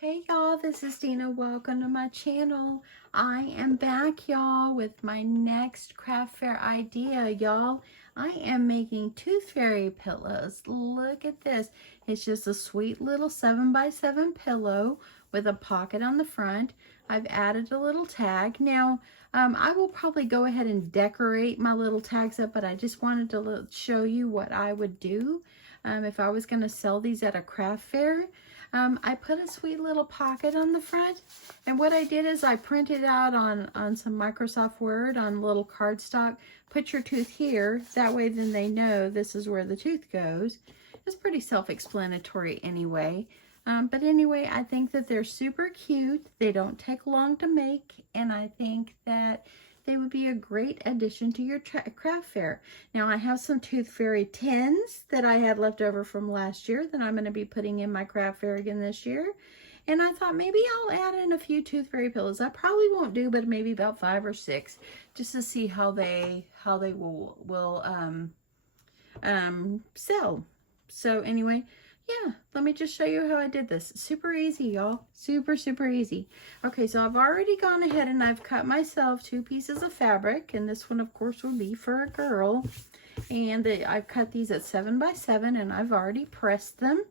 Hey y'all, this is Dina. Welcome to my channel. I am back, y'all, with my next craft fair idea, y'all. I am making tooth fairy pillows. Look at this. It's just a sweet little 7x7 pillow with a pocket on the front. I've added a little tag. Now, I will probably go ahead and decorate my little tags up, but I just wanted to show you what I would do if I was going to sell these at a craft fair. I put a sweet little pocket on the front, and what I did is I printed out on some Microsoft Word on little cardstock, put your tooth here, that way then they know this is where the tooth goes. It's pretty self-explanatory anyway. But anyway, I think that they're super cute. They don't take long to make, and I think that they would be a great addition to your craft fair. Now I have some Tooth Fairy tins that I had left over from last year that I'm going to be putting in my craft fair again this year. And I thought maybe I'll add in a few Tooth Fairy pillows. I probably won't do, but maybe about 5 or 6, just to see how they will sell. So anyway, yeah, let me just show you how I did this. Super easy, y'all. Super easy. Okay, so I've already gone ahead and I've cut myself 2 pieces of fabric, and this one of course will be for a girl. And I've cut these at 7x7 and I've already pressed them.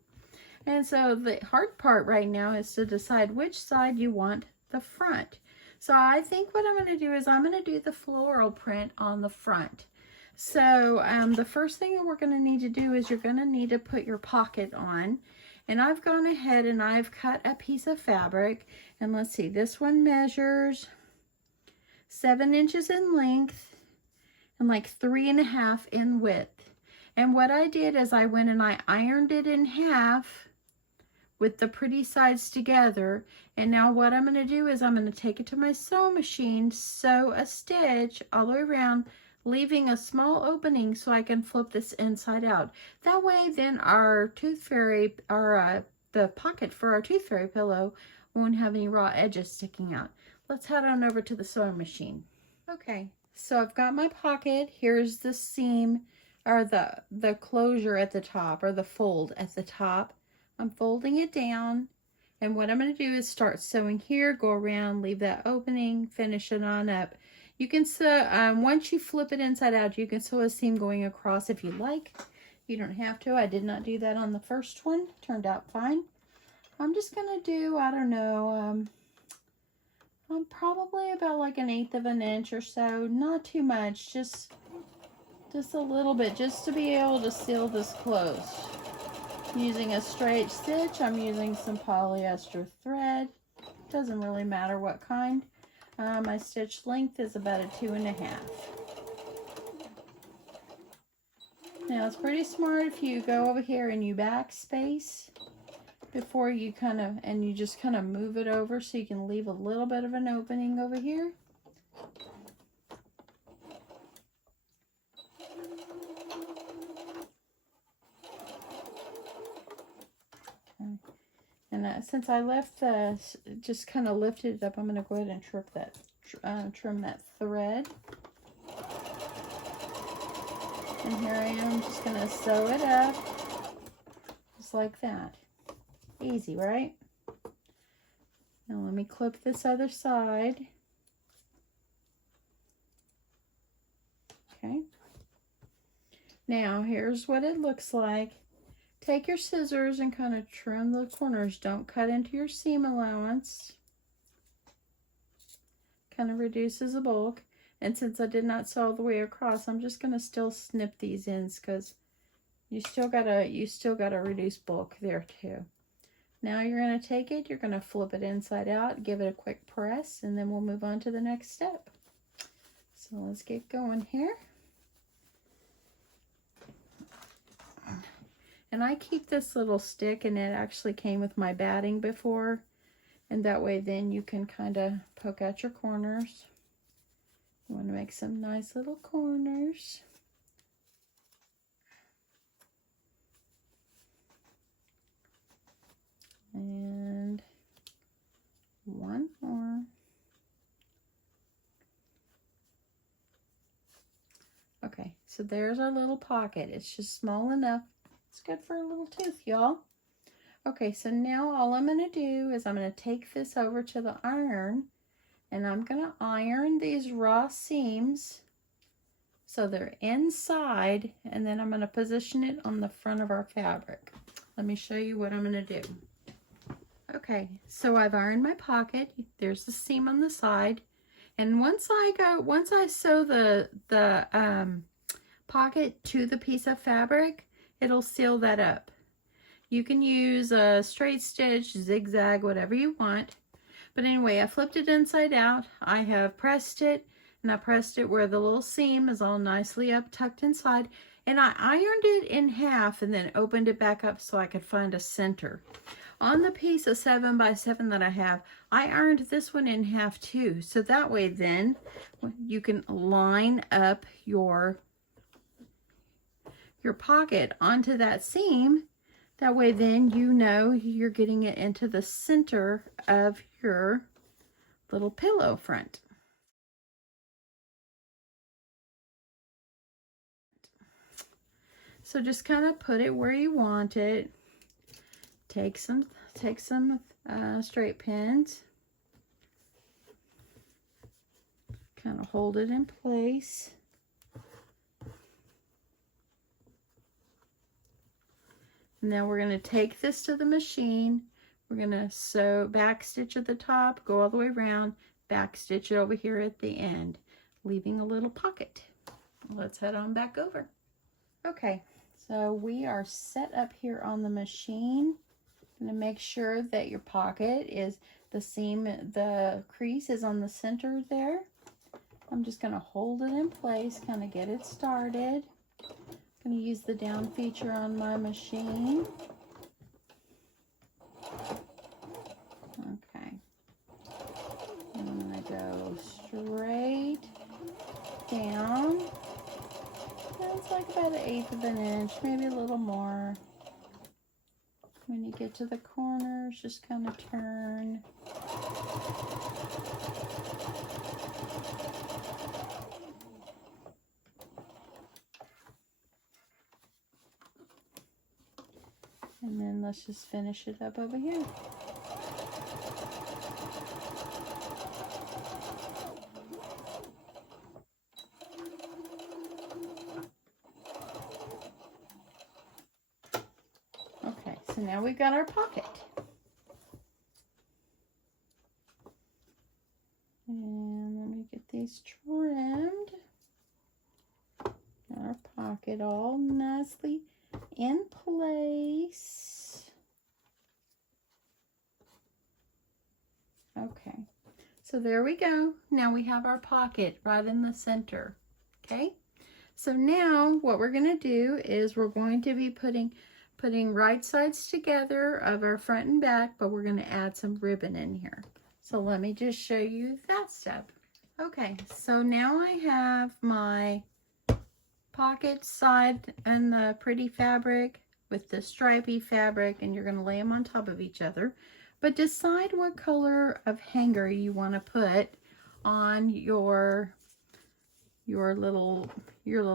And so the hard part right now is to decide which side you want the front. So I think what I'm going to do is I'm going to do the floral print on the front. So the first thing that we're going to need to do is you're going to need to put your pocket on. And I've gone ahead and I've cut a piece of fabric. And let's see, this one measures 7 inches in length and like 3.5 in width. And what I did is I went and I ironed it in half with the pretty sides together. And now what I'm going to do is I'm going to take it to my sewing machine, sew a stitch all the way around, leaving a small opening so I can flip this inside out. That way then our Tooth Fairy, the pocket for our Tooth Fairy pillow won't have any raw edges sticking out. Let's head on over to the sewing machine. Okay, so I've got my pocket. Here's the seam, or the closure at the top, or the fold at the top. I'm folding it down, and what I'm going to do is start sewing here, go around, leave that opening, finish it on up. You can sew, once you flip it inside out, you can sew a seam going across if you like. You don't have to. I did not do that on the first one. Turned out fine. I'm just going to do, I don't know, probably about like 1/8 of an inch or so. Not too much, just a little bit, just to be able to seal this closed. Using a straight stitch, I'm using some polyester thread. Doesn't really matter what kind. My stitch length is about a 2.5. Now it's pretty smart if you go over here and you backspace before you you just kind of move it over so you can leave a little bit of an opening over here. And since I left just kind of lifted it up, I'm going to go ahead and trim that thread. And here I am, just going to sew it up, just like that. Easy, right? Now let me clip this other side. Okay. Now here's what it looks like. Take your scissors and kind of trim the corners. Don't cut into your seam allowance. Kind of reduces the bulk. And since I did not sew all the way across, I'm just going to still snip these ends because you still gotta reduce bulk there too. Now you're going to take it, you're going to flip it inside out, give it a quick press, and then we'll move on to the next step. So let's get going here. And I keep this little stick, and it actually came with my batting before. And that way then you can kind of poke out your corners. You want to make some nice little corners. And one more. Okay, so there's our little pocket. It's just small enough. It's good for a little tooth, y'all. Okay, so now all I'm going to do is I'm going to take this over to the iron, and I'm going to iron these raw seams so they're inside, and then I'm going to position it on the front of our fabric. Let me show you what I'm going to do. Okay, so I've ironed my pocket. There's the seam on the side, and once I sew the pocket to the piece of fabric, it'll seal that up. You can use a straight stitch, zigzag, whatever you want. But anyway, I flipped it inside out. I have pressed it, and I pressed it where the little seam is all nicely up tucked inside. And I ironed it in half and then opened it back up so I could find a center. On the piece of 7x7 that I have, I ironed this one in half too. So that way then you can line up your pocket onto that seam. That way then you know you're getting it into the center of your little pillow front. So just kind of put it where you want it. Take some straight pins. Kind of hold it in place. Now we're going to take this to the machine. We're going to sew back stitch at the top, go all the way around, back stitch it over here at the end, leaving a little pocket. Let's head on back over. Okay, so we are set up here on the machine. I'm going to make sure that your pocket is the crease is on the center there. I'm just going to hold it in place, kind of get it started. I'm going to use the down feature on my machine. Okay. And I'm going to go straight down. That's like about 1/8 of an inch, maybe a little more. When you get to the corners, just kind of turn. And then let's just finish it up over here. Okay, so now we've got our pocket. And let me get these trimmed. Got our pocket all nicely in place. Okay, so there we go. Now we have our pocket right in the center. Okay, so now what we're going to do is we're going to be putting right sides together of our front and back, but we're going to add some ribbon in here. So let me just show you that step. Okay, so now I have my pocket side and the pretty fabric with the stripy fabric, and you're going to lay them on top of each other. But decide what color of hanger you want to put on your little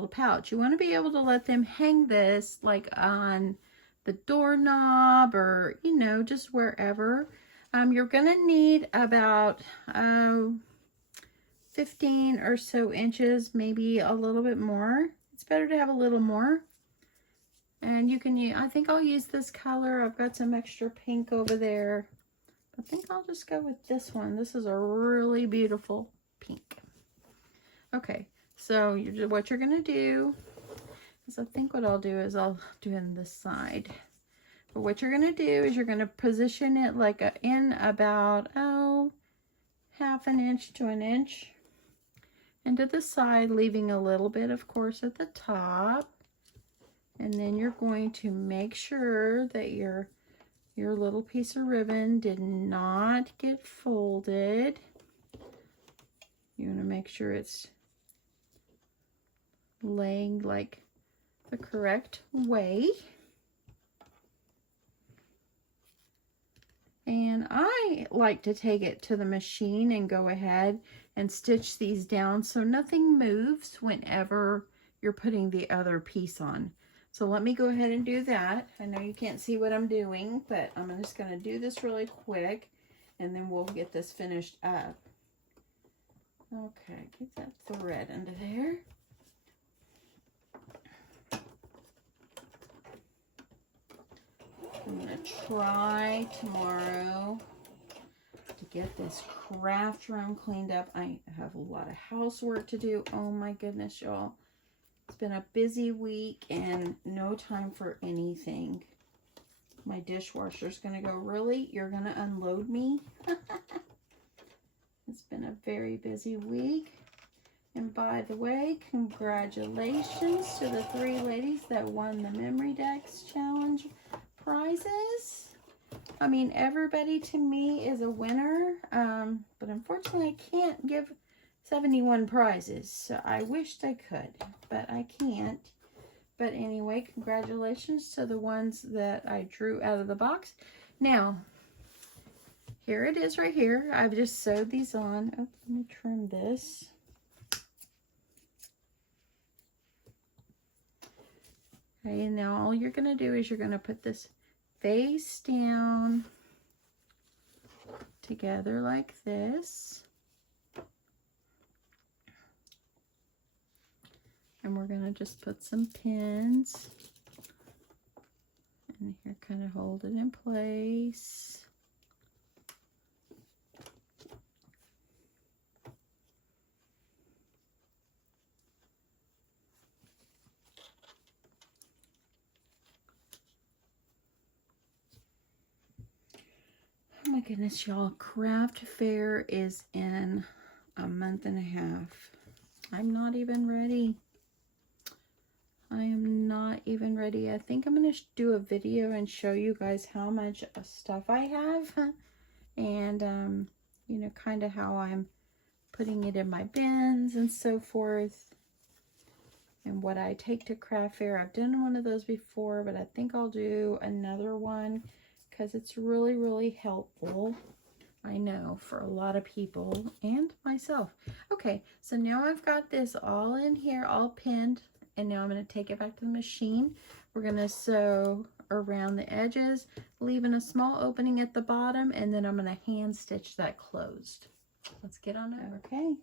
pouch. You want to be able to let them hang this like on the doorknob, or you know, just wherever. You're going to need about 15 or so inches, maybe a little bit more. It's better to have a little more. And you can use, I think I'll use this color. I've got some extra pink over there. I think I'll just go with this one. This is a really beautiful pink. Okay, so what you're going to do is, I think what I'll do is I'll do it on this side. But what you're going to do is you're going to position it like in about, 1/2 inch to 1 inch into the side, leaving a little bit, of course, at the top. And then you're going to make sure that your little piece of ribbon did not get folded. You want to make sure it's laying like the correct way. And I like to take it to the machine and go ahead and stitch these down so nothing moves whenever you're putting the other piece on. So let me go ahead and do that. I know you can't see what I'm doing, but I'm just going to do this really quick, and then we'll get this finished up. Okay, get that thread under there. I'm going to try tomorrow to get this craft room cleaned up. I have a lot of housework to do. Oh my goodness, y'all. It's been a busy week and no time for anything. My dishwasher's going to go, really? You're going to unload me? It's been a very busy week. And by the way, congratulations to the 3 ladies that won the Memory Decks Challenge prizes. I mean, everybody to me is a winner, but unfortunately I can't give 71 prizes. So I wished I could, but I can't. But anyway, congratulations to the ones that I drew out of the box. Now, here it is right here. I've just sewed these on. Oh, let me trim this. Okay, and now all you're going to do is you're going to put this face down together like this. And we're going to just put some pins in here, kind of hold it in place. Oh my goodness, y'all. Craft fair is in a month and a half. I'm not even ready. I am not even ready. I think I'm going to do a video and show you guys how much stuff I have. And, you know, kind of how I'm putting it in my bins and so forth. And what I take to craft fair. I've done one of those before, but I think I'll do another one because it's really, really helpful. I know, for a lot of people and myself. Okay, so now I've got this all in here, all pinned, and now I'm going to take it back to the machine. We're going to sew around the edges, leaving a small opening at the bottom, and then I'm going to hand stitch that closed. Let's get on it. Okay,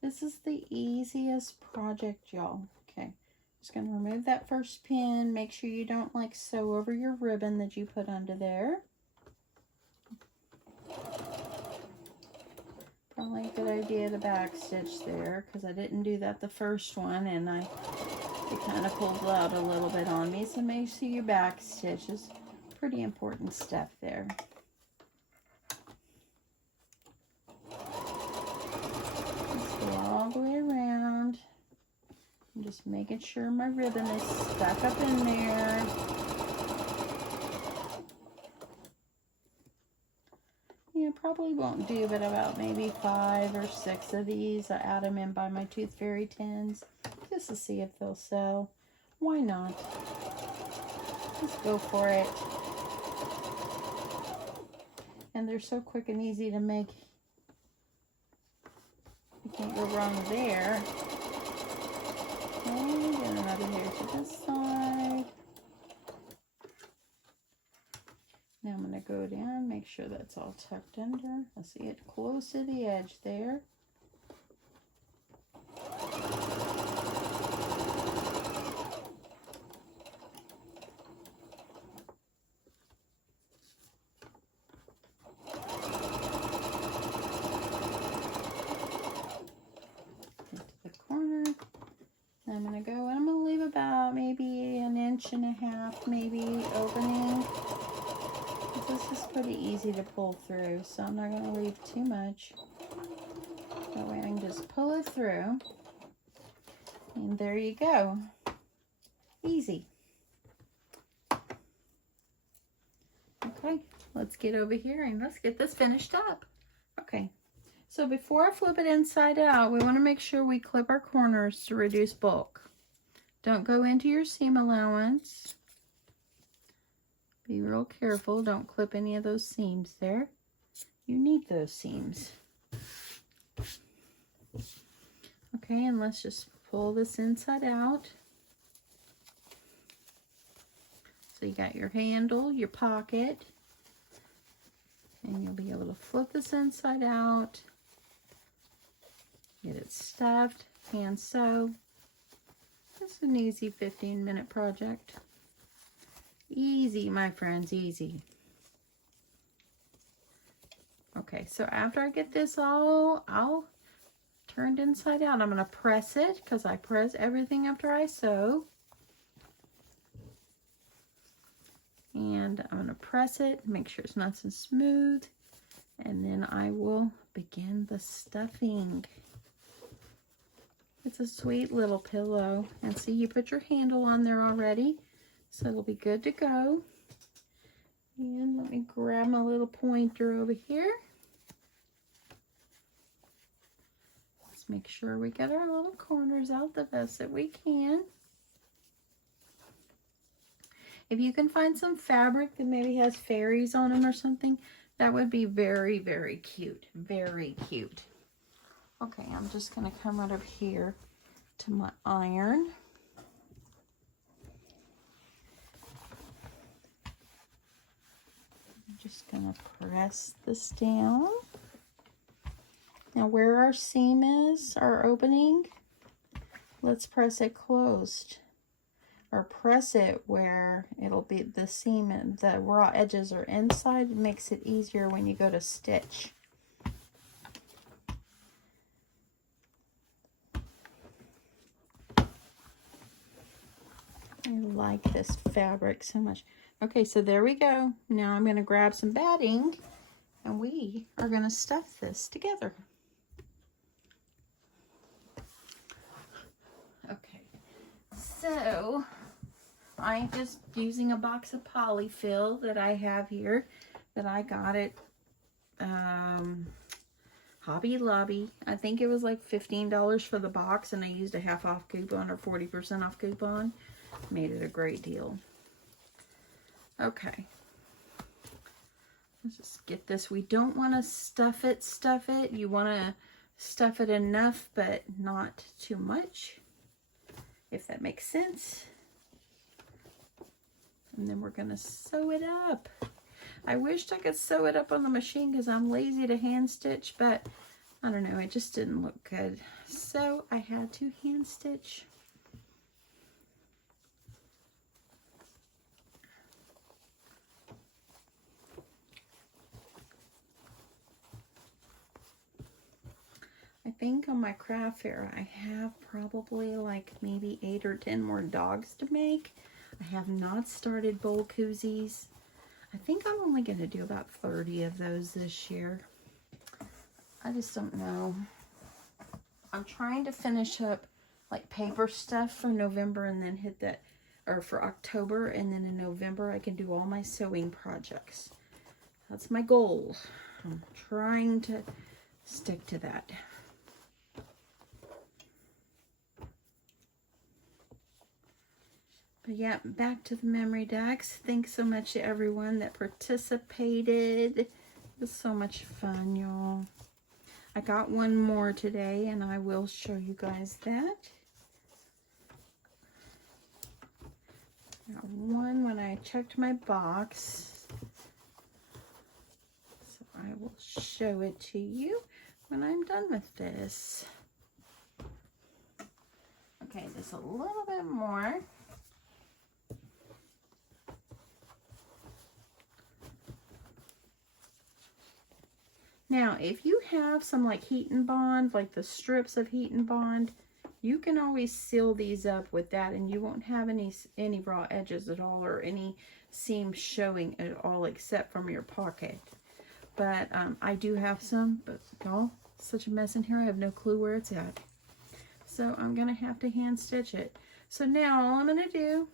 this is the easiest project, y'all. Okay, just going to remove that first pin. Make sure you don't like sew over your ribbon that you put under there. Probably a good idea to back stitch there because I didn't do that the first one and it kind of pulled out a little bit on me. So make sure you back stitch is a pretty important step there. Let's go all the way around. I'm just making sure my ribbon is stuck up in there. Yeah, probably won't do, but about maybe 5 or 6 of these. I add them in by my Tooth Fairy tins just to see if they'll sell. Why not? Just go for it. And they're so quick and easy to make. You can't go wrong there. Okay, get another here to this side. Now I'm going to go down, make sure that's all tucked under. I see it close to the edge there. Get to the corner. Now I'm going to go, and I'm going to leave about maybe 1.5 inches maybe opening. This is pretty easy to pull through, so I'm not going to leave too much. That way I can just pull it through. And there you go. Easy. Okay, let's get over here and let's get this finished up. Okay, so before I flip it inside out, we want to make sure we clip our corners to reduce bulk. Don't go into your seam allowance. Be real careful. Don't clip any of those seams there. You need those seams. Okay, and let's just pull this inside out. you got your handle, your pocket, and you'll be able to flip this inside out, get it stuffed, hand sew. This is an easy 15-minute project. Easy, my friends, easy. Okay, so after I get this all turned inside out, I'm going to press it because I press everything after I sew. And I'm going to press it, make sure it's nice and smooth, and then I will begin the stuffing. It's a sweet little pillow, and see, you put your handle on there already, so it'll be good to go. And let me grab my little pointer over here. Let's make sure we get our little corners out the best that we can. If you can find some fabric that maybe has fairies on them or something, that would be very, very cute. Very cute. Okay, I'm just going to come right over here to my iron. I'm just going to press this down. Now where our seam is, our opening, let's press it closed. Or press it where it'll be the seam and the raw edges are inside. It makes it easier when you go to stitch. I like this fabric so much. Okay, so there we go. Now I'm going to grab some batting and we are going to stuff this together. Okay, so I'm just using a box of polyfill that I have here that I got at Hobby Lobby. I think it was like $15 for the box, and I used a half off coupon or 40% off coupon. Made it a great deal. Okay. Let's just get this. We don't want to stuff it. You want to stuff it enough, but not too much, if that makes sense. And then we're going to sew it up. I wished I could sew it up on the machine because I'm lazy to hand stitch, but I don't know, it just didn't look good. So I had to hand stitch. I think on my craft fair I have probably like maybe 8 or 10 more dogs to make. I have not started bowl koozies. I think I'm only going to do about 30 of those this year. I just don't know. I'm trying to finish up like paper stuff for November and then hit that, or for October, and then in November I can do all my sewing projects. That's my goal. I'm trying to stick to that. But yeah, back to the memory decks. Thanks so much to everyone that participated. It was so much fun, y'all. I got one more today, and I will show you guys that. Got one when I checked my box. So I will show it to you when I'm done with this. Okay, just a little bit more. Now, if you have some like Heat and Bond, like the strips of Heat and Bond, you can always seal these up with that, and you won't have any raw edges at all, or any seam showing at all except from your pocket. But I do have some, but y'all, such a mess in here, I have no clue where it's at. So I'm gonna have to hand stitch it. So now all I'm gonna do,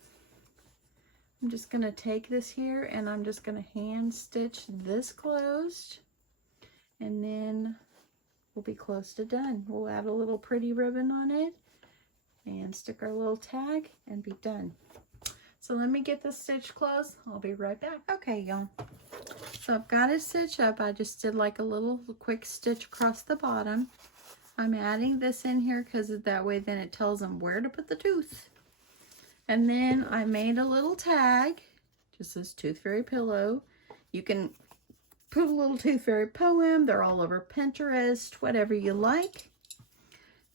I'm just gonna take this here and I'm just gonna hand stitch this closed. And then we'll be close to done. We'll add a little pretty ribbon on it and stick our little tag and be done. So let me get this stitch closed. I'll be right back. Okay, y'all. So I've got it stitched up. I just did like a little quick stitch across the bottom. I'm adding this in here because that way then it tells them where to put the tooth. And then I made a little tag Just this Tooth Fairy pillow. You can put a little Tooth Fairy poem. They're all over Pinterest, whatever you like.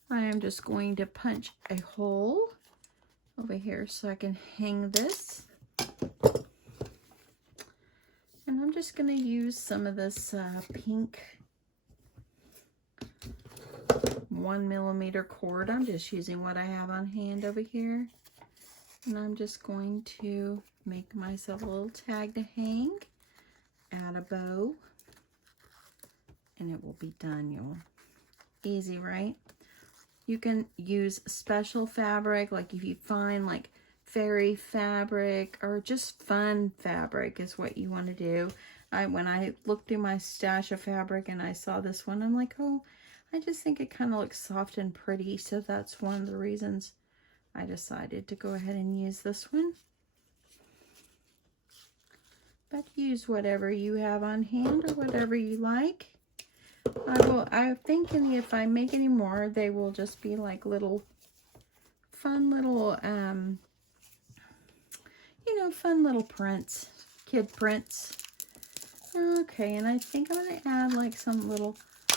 I am just going to punch a hole over here so I can hang this. And I'm just going to use some of this pink 1mm cord. I'm just using what I have on hand over here. And I'm just going to make myself a little tag to hang, add a bow, and it will be done, y'all. Easy, right? You can use special fabric, like if you find like fairy fabric or just fun fabric is what you want to do. When I looked through my stash of fabric and I saw this one, I'm like, oh, I just think it kind of looks soft and pretty. So that's one of the reasons I decided to go ahead and use this one. But use whatever you have on hand or whatever you like. I'm thinking if I make any more, they will just be like little, fun little, you know, fun little prints, kid prints. Okay, and I think I'm going to add like some little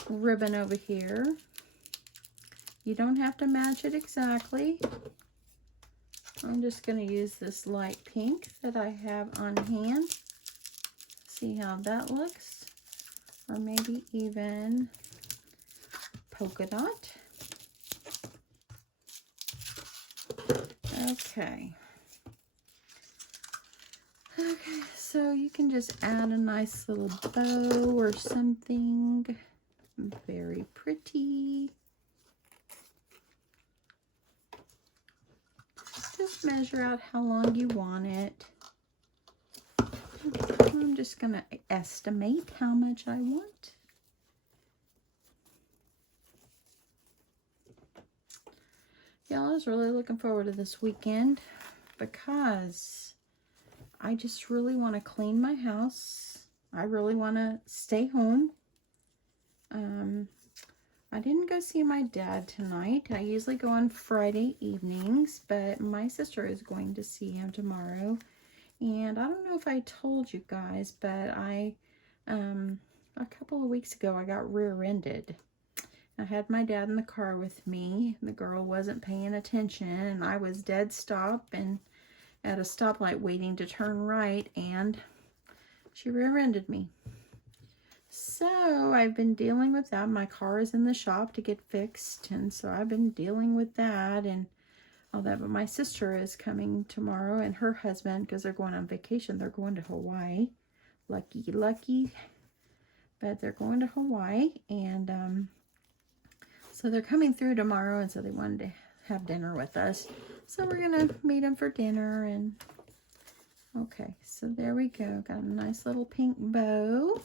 ribbon over here. You don't have to match it exactly. I'm just going to use this light pink that I have on hand. See how that looks. Or maybe even polka dot. Okay. Okay, so you can just add a nice little bow or something. Very pretty. Just measure out how long you want it. I'm just going to estimate how much I want. Y'all, I was really looking forward to this weekend because I just really want to clean my house. I really want to stay home. I didn't go see my dad tonight. I usually go on Friday evenings, but my sister is going to see him tomorrow. And I don't know if I told you guys, but a couple of weeks ago, I got rear-ended. I had my dad in the car with me. The girl wasn't paying attention, and I was dead stop and at a stoplight waiting to turn right, and she rear-ended me. So I've been dealing with that. My car is in the shop to get fixed, and so I've been dealing with that and all that. But my sister is coming tomorrow, and her husband, because they're going on vacation, they're going to Hawaii. Lucky, lucky. But they're going to Hawaii, and so they're coming through tomorrow, and so they wanted to have dinner with us. So we're going to meet them for dinner, and okay, so there we go. Got a nice little pink bow.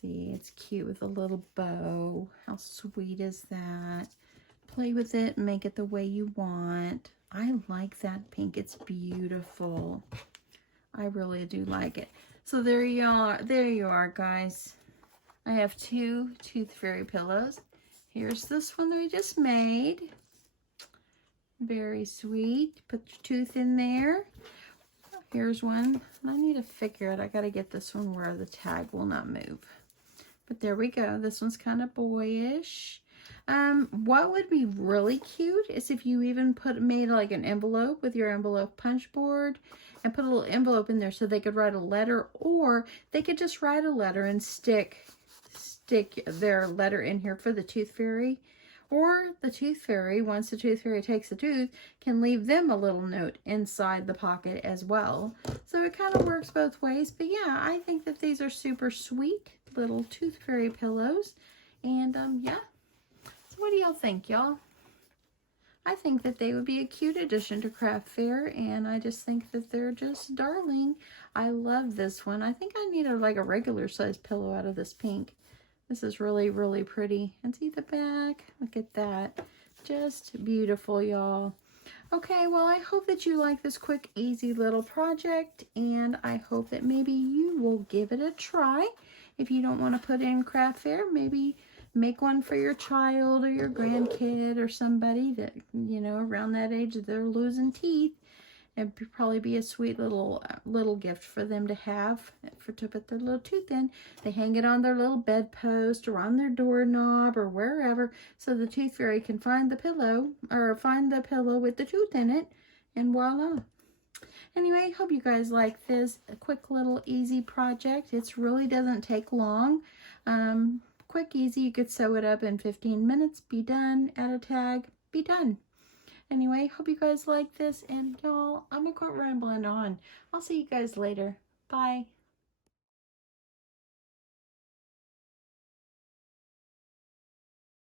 See, it's cute with a little bow. How sweet is that? Play with it and make it the way you want. I like that pink. It's beautiful. I really do like it. So there you are. There you are, guys. I have 2 Tooth Fairy pillows. Here's this one that we just made. Very sweet. Put your tooth in there. Here's one. I need to figure it. I got to get this one where the tag will not move. But there we go. This one's kind of boyish. What would be really cute is if you even made like an envelope with your envelope punch board and put a little envelope in there so they could write a letter, or they could just write a letter and stick their letter in here for the Tooth Fairy. Or the Tooth Fairy, once the Tooth Fairy takes the tooth, can leave them a little note inside the pocket as well. So it kind of works both ways. But yeah, I think that these are super sweet little Tooth Fairy pillows. And yeah. So what do y'all think, y'all? I think that they would be a cute addition to Craft Fair, and I just think that they're just darling. I love this one. I think I need like a regular size pillow out of this pink. This is really, really pretty. And see the back? Look at that. Just beautiful, y'all. Okay, well, I hope that you like this quick, easy little project, and I hope that maybe you will give it a try. If you don't want to put in Craft Fair, maybe make one for your child or your grandkid or somebody that, you know, around that age that they're losing teeth. It'd probably be a sweet little gift for them to have, to put their little tooth in. They hang it on their little bedpost or on their doorknob or wherever, so the tooth fairy can find the pillow, or find the pillow with the tooth in it, and voila. Anyway, hope you guys like this. A quick little easy project. It really doesn't take long. Quick, easy. You could sew it up in 15 minutes, be done, add a tag, be done. Anyway, hope you guys like this, and y'all, I'm gonna quit rambling on. I'll see you guys later. Bye.